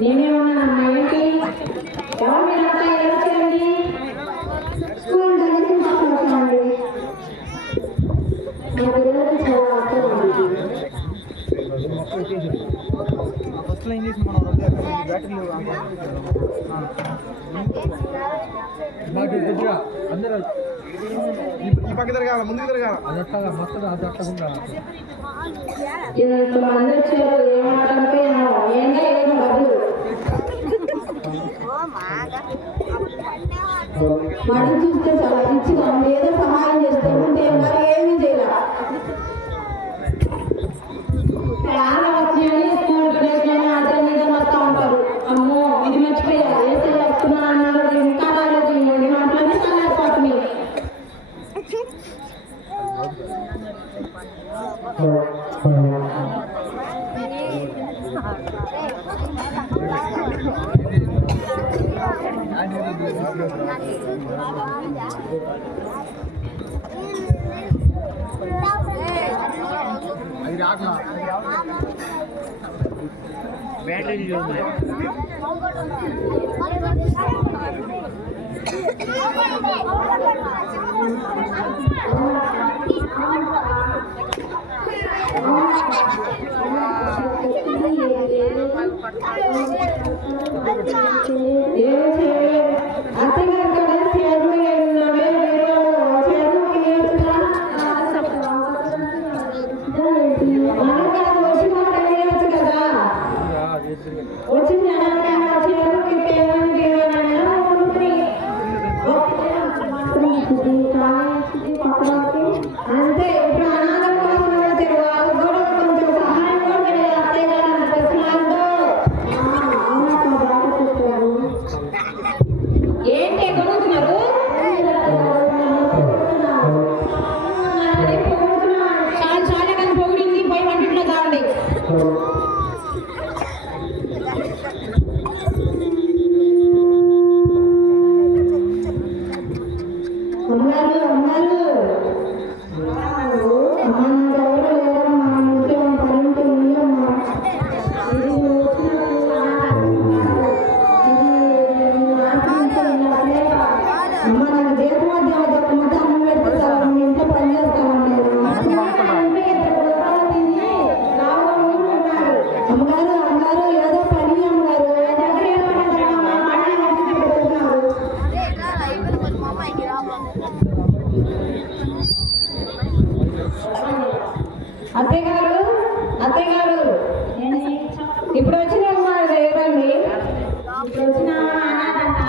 నేనేమన్నా ఏంటి ఎవరు మీరంతా ఏం చేయండి స్కూల్ చదివించుకుంటామండి మా పిల్లలకి ఫస్ట్ లైన్ చేసి మనం బ్యాటరీలు అందరూ ఈ పక్క తిరగాల ముందుకు తిరగాల అది అట్లా మొత్తం అది అట్లా అందరూ వచ్చారు ఏమంటే ఏంటో ఏమో డబ్బులు మనం చూస్తే చాలా ఇచ్చిగా ఏదో సహాయం చేస్తూ ఉంటే మరి ఏమీ చేయాలి స్కూల్ ప్లేస్లోనే అదే మీద వస్తూ ఉంటారు అమ్మో ఇది మర్చిపోయారు ఏసీ వస్తున్నా అన్నారు ఇంకా రాలేదు ఇవ్వండి మాటలన్నీ చల్లారిపోతున్నాయి బ్యాటరీ అంతే ఇప్పుడు అనాథం కొంచెం సహాయం కూడా అత్తయ్య గారు ప్రశ్నలతో ఏంటి కొనుక్కున్నారు చాలా చాలా కానీ పొగిడింది పోయి వంటిట్లో కావాలి అత్తయ్య గారు ఇప్పుడు వచ్చిన ఎవరండి ఇప్పుడు వచ్చిన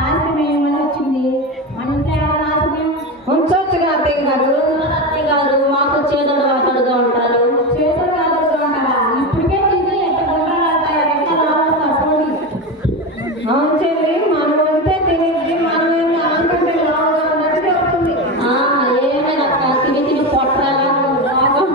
ఆశ్రమం ఏమని వచ్చింది మన ఇంట్లో ఆశ్రమం ఉంచొచ్చుగా అత్తయ్య గారు మాకు చేదోడు వాతడుగా ఉంటారు చేదోడు వాతడుగా ఉంటారా ఇప్పటికే తింటే ఎట్లా అవును చెల్లి మనం ఉంటే తినేది మనం అనుకుంటే లావుగా ఉన్నట్టుగా అవుతుంది ఏమైనా తిని తిని పొట్టాలా లాభం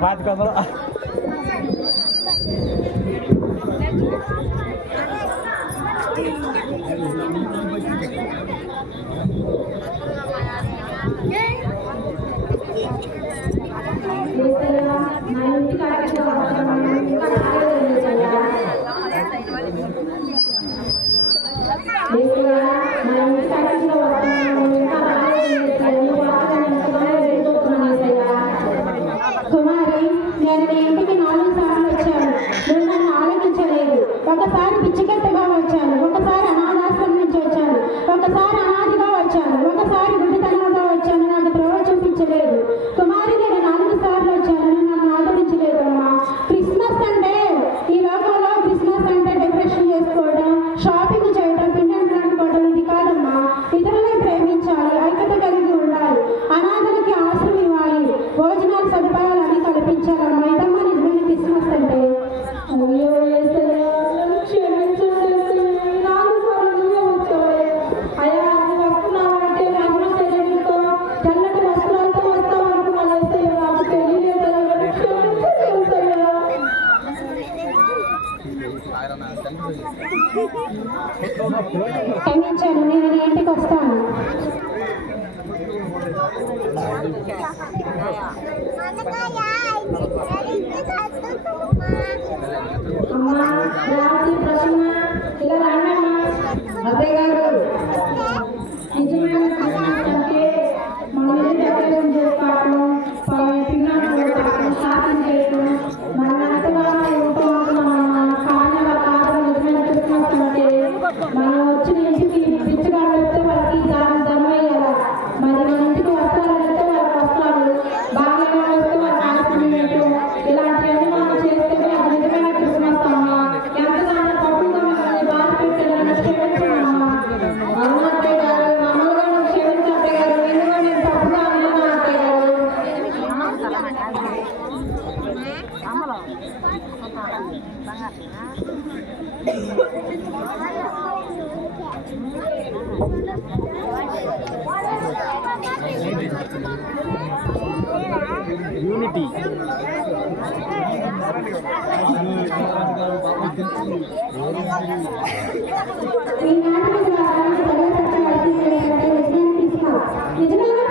बात करो ఒకసారి పిచ్చికట్టగా వచ్చాను, ఒకసారి అనాథాశ్రమం నుంచి వచ్చాను, ఒకసారి అనాథగా వచ్చాను, ఒకసారి గుడ్డితనంగా వచ్చాను. నాకు త్రోవ చూపించలేదు. కుమారి నేను 4 సార్లు వచ్చాను, నన్ను ఆదరించలేదు. అమ్మా క్రిస్మస్ అంటే ఈ లోకంలో క్రిస్మస్ అంటే డెకరేషన్ చేసుకోవడం, షాపింగ్ చేయడం, పిండి క్షమించాను, నేను నీ ఇంటికి వస్తాను. అమ్మా రాత్రి ప్రసన్న ఇలా రానమ్మా. అత్తయ్య గారు, నిజమైన సంగతి అంటే మన మీద డెకరేషన్ చేసుకోవటం, పిల్లలు షాపింగ్ చేయటం, మన అంతగా ఉంటూ ఉంటున్నామమ్మా. కానీ వాళ్ళ కాదు నిజమైన క్రిస్మస్ అంటే మనం వచ్చిన ఇంటికి పిచ్చిగాడు వస్తే వాళ్ళకి దాని ధనం వేయాలి. మరి మన ఇంటికి వస్తారంటే వాళ్ళకి వస్తారు, బాగా వస్తే వాళ్ళకి ఆశయం వేయటం, ఇలాంటివన్నీ మనం చేస్తేనే అది నిజమైన క్రిస్మస్ అమ్మా. ఎంతగానో తప్పుగా మనల్ని బాధ పెట్టాలని క్షమించమమ్మా. అవును అత్తయ్య గారు, మామూలుగా నువ్వు క్షమించు అత్తయ్య గారు, ఎందుకో నేను తప్పుగా అన్నాను అత్తయ్య గారు. యూనిటీ ఈనాటి ద్వారా ప్రజల పట్ల వైద్యులు నిజమైన